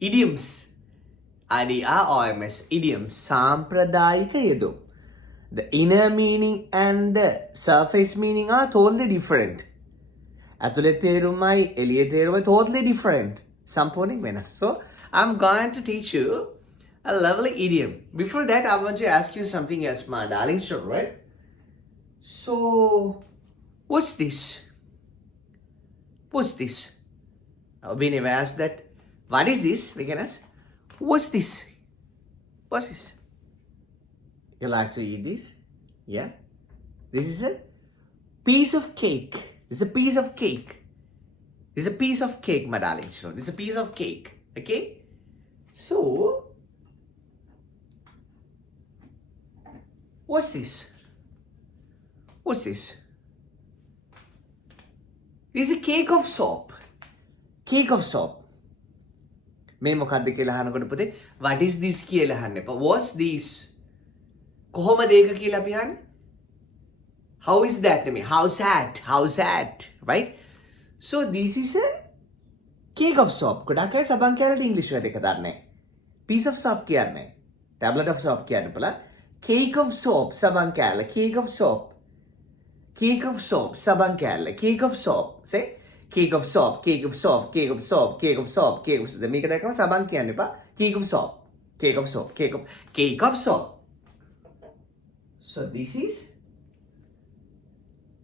idioms. IDROMS, idioms. සාම්ප්‍රදායික යෙදුම්. The inner meaning and the surface meaning are totally different. ඇතුළේ තේරුමයි එළියේ තේරුමයි totally different. සම්පූර්ණයෙන් වෙනස්. So, I'm going to teach you a lovely idiom. Before that, I want to ask you something else, my darling children, right? So, what's this? What's this? We never asked that. What is this? We can ask. What's this? What's this? You like to eat this? Yeah? This is a piece of cake. It's a piece of cake. It's a piece of cake, my darling children. It's a piece of cake. Okay? So, what's this? What's this? This is a cake of soap. Cake of soap. මේ මොකක්ද කියලා අහනකොට පුතේ what is this කියලා අහන්න එපා. What's this? කොහොමද ඒක කියලා අපි අහන්නේ? How is that? නෙමෙයි. How's that? How's that? Right? So this is a cake of soap. ගොඩක් අය සබන් කෑල්ලට ඉංග්‍රීසි වලට එක දන්නේ. Piece of soap කියන්නේ. Tablet of soap කියන්න බලන්න. Cake of soap සබන් කෑල්ල. Cake of soap. Cake of soap සබන් කෑල්ල. Cake of soap. Say cake of soap, cake of soap, cake of soap, cake of soap, cake of soap. මේක දැක්කම සබන් කියන්න එපා. Cake of soap. Cake of soap. Cake of soap. So this is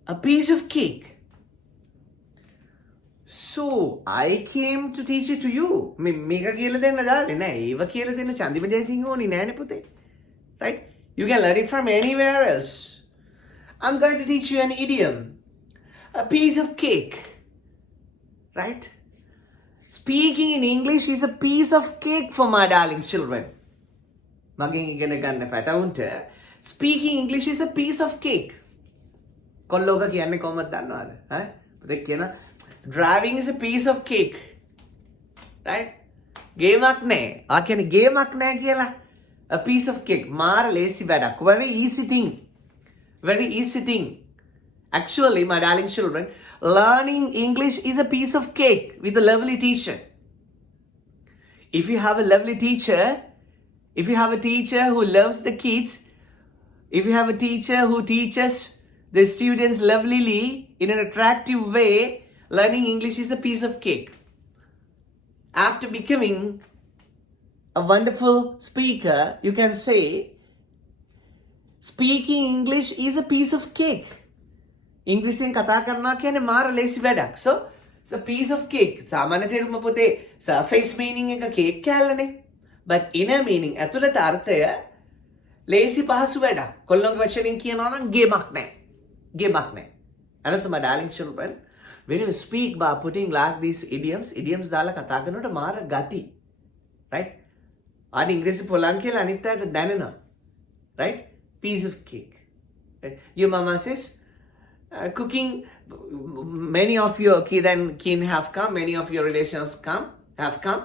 a piece of cake. So I came to teach it to you. මේක කියලා දෙන්න දාන්නේ නෑ. ඒව කියලා දෙන්න චන්දිම ජයසිංහ ඕනි නෑනේ පුතේ. Right? You can learn it from anywhere else. I'm going to teach you an idiom. A piece of cake. Right? Speaking in English is a piece of cake for my darling children. මගෙන් ඉගෙන ගන්න පැටවුන්ට speaking English is a piece of cake. කොල්ලෝක කියන්නේ කොහොමද දන්නවද? ඈ පුතේ කියන driving is a piece of cake. Right? ගේමක් නෑ. ආ කියන්නේ ගේමක් නෑ කියලා. A piece of cake. මාර ලේසි වැඩක්. Very easy thing. Very easy thing. Actually, my darling children, learning English is a piece of cake with a lovely teacher. If you have a lovely teacher, if you have a teacher who loves the kids, if you have a teacher who teaches the students lovelily in an attractive way, learning English is a piece of cake. After becoming a wonderful speaker, you can say, speaking English is a piece of cake. ඉංග්‍රීසියෙන් කතා කරනවා කියන්නේ මාර ලේසි වැඩක්. So, it's a piece of cake. සාමාන්‍ය තේරුම පුතේ surface meaning එක cake කෑල්ලනේ. But inner meaning ඇතුළත අර්ථය ලේසි පහසු වැඩක්. කොල්ලොන්ගේ වචනෙන් කියනවා නම් ගේමක් නැහැ. ගේමක් නැහැ. And so my darling children, when you speak by putting like these idioms දාලා කතා කරනකොට මාර ගති. Right? ආදි ඉංග්‍රීසි පොලන් කියලා අනිත් අයට දැනෙනවා. Right? Piece of cake. Right? Your mama says, cooking, many of your kid and kin have come, many of your relations have come.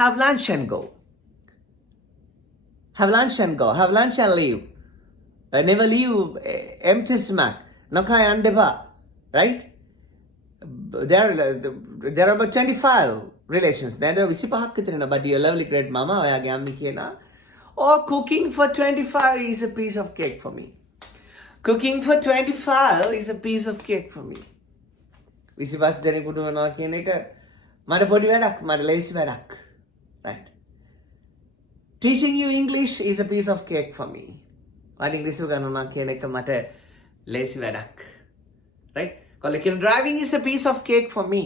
Have lunch and go. Have lunch and go. Have lunch and leave. Never leave empty stomach. Nakai andeba. Right? There are about 25 relations. But your lovely great mama, or cooking for 25 is a piece of cake for me. Cooking for 25 is a piece of cake for me. විසිපස් දෙනෙකුට වෙනවා කියන එක මට පොඩි වැඩක්, මට ලේසි වැඩක්. Right? Teaching you English is a piece of cake for me. මට ඉංග්‍රීසි උගන්වනවා කියන එක මට ලේසි වැඩක්. Right? Driving is a piece of cake for me.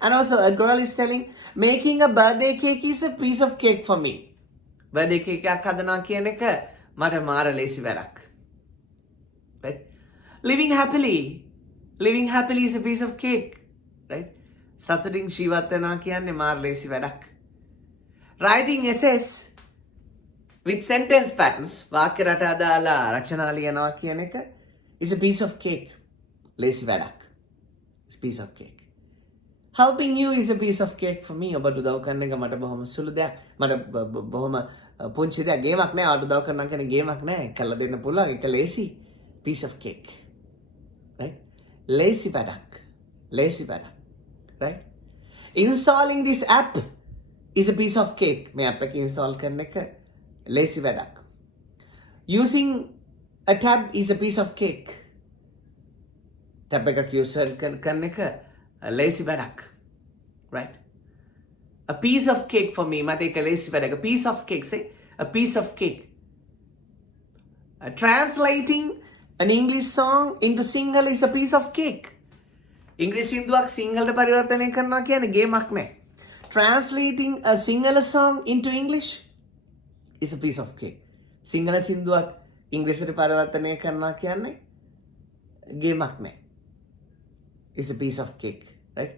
And also a girl is telling, making a birthday cake is a piece of cake for me. Birthday cake එකක් හදනවා කියන එක මට මාර ලේසි වැඩක්. Right? Living happily is a piece of cake. Right? සතුටින් ජීවත් වෙනවා කියන්නේ මාර ලේසි වැඩක්. Writing essays with sentence patterns, වාක්‍ය රට අදාළ රචනා ලියනවා කියන එක is a piece of cake. ලේසි වැඩක්. It's a piece of cake. Helping you is a piece of cake for me. ඔබට උදව් කරන එක මට බොහොම සුළු දෙයක්. මට බොහොම පුංචි දෙයක්. ගේමක් නෑ. ඔබට උදව් කරනවා කියන්නේ ගේමක් නෑ. කළා දෙන්න පුළුවන්. ඒක ලේසි. Piece of cake. Right? Lazy badak. Right? Installing this app is a piece of cake. මේ app එක install කරන එක ලේසි වැඩක්. Using a tab is a piece of cake. tab එකක් use කරන එක ලේසි වැඩක්. Right? A piece of cake for me, මට ඒක ලේසි වැඩක්. A piece of cake, say a piece of cake. Translating an English song into Sinhala is a piece of cake. English සින්දුවක් සිංහලට පරිවර්තනය කරනවා කියන්නේ ගේමක් නෑ. Translating a Sinhala song into English is a piece of cake. Sinhala සින්දුවක් ඉංග්‍රීසියට පරිවර්තනය කරනවා කියන්නේ ගේමක් නෑ. It's a piece of cake, right?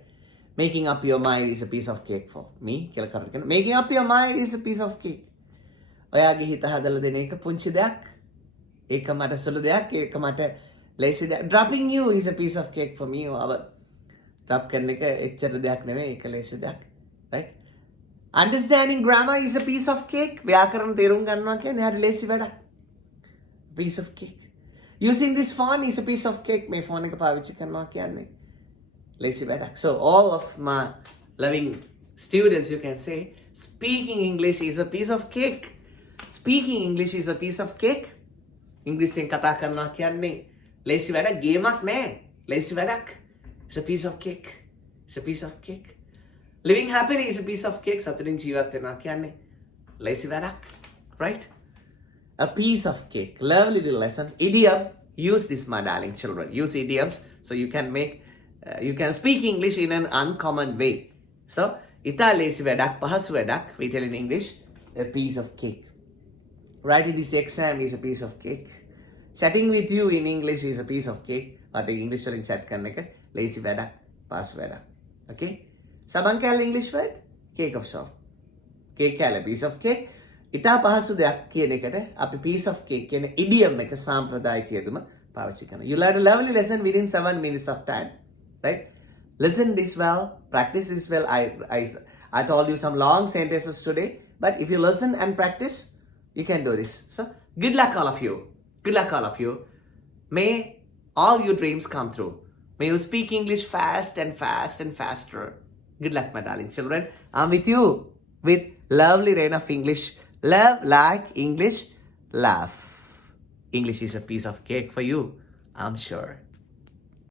Making up your mind is a piece of cake for me. කියලා කරුණ කරනවා. Making up your mind is a piece of cake. ඔයාගේ හිත හදලා දෙන එක පුංචි දෙයක්. ඒක මට සුළු දෙයක්. ඒක මට ලේසි දෙයක්. Dropping you is a piece of cake for me. drop කරන එක එච්චර දෙයක් නෙවෙයි. ඒක ලේසි දෙයක්. Right? Understanding grammar is a piece of cake. ව්‍යාකරණ තේරුම් ගන්නවා කියන්නේ හරි ලේසි වැඩක්. Piece of cake. Using this phone is a piece of cake. මේ ෆෝන් එක පාවිච්චි කරනවා කියන්නේ ලේසි වැඩක්. So all of my loving students, you can say, speaking English is a piece of cake. Speaking English is a piece of cake. ඉංග්‍රීසියෙන් කතා කරනවා කියන්නේ ලේසි වැඩක්. ගේමක් නෑ. ලේසි වැඩක්. It's a piece of cake. It's a piece of cake. Living happily is a piece of cake. සතුටින් ජීවත් වෙනවා කියන්නේ ලේසි වැඩක්. Right? A piece of cake. Lovely little lesson. Idiom. Use this, my darling children. Use idioms so you can you can speak English in an uncommon way. So, ඉතා ලේසි වැඩක්, පහසු වැඩක්. We tell in English, a piece of cake. Writing this exam is a piece of cake. Chatting with you in English is a piece of cake. But English වලින් chat කරන එක lazy වැඩක්, පහසු වැඩක්. Okay? සබන් කෑල්ල English word? Cake of salt. Cake කෑල්ල piece of cake. ඉතා පහසු දෙයක් කියන එකට අපි piece of cake කියන idiom එක සාම්ප්‍රදායික යෙදුම පාවිච්චි කරනවා. You learned a lovely lesson within 7 minutes of time. Right? Listen this well, practice this well. I told you some long sentences today, but if you listen and practice, you can do this. So, good luck all of you. Good luck all of you. May all your dreams come true. May you speak English fast and fast and faster. Good luck, my darling children. I'm with you with lovely rain of English. Love, like English, laugh. English is a piece of cake for you, I'm sure.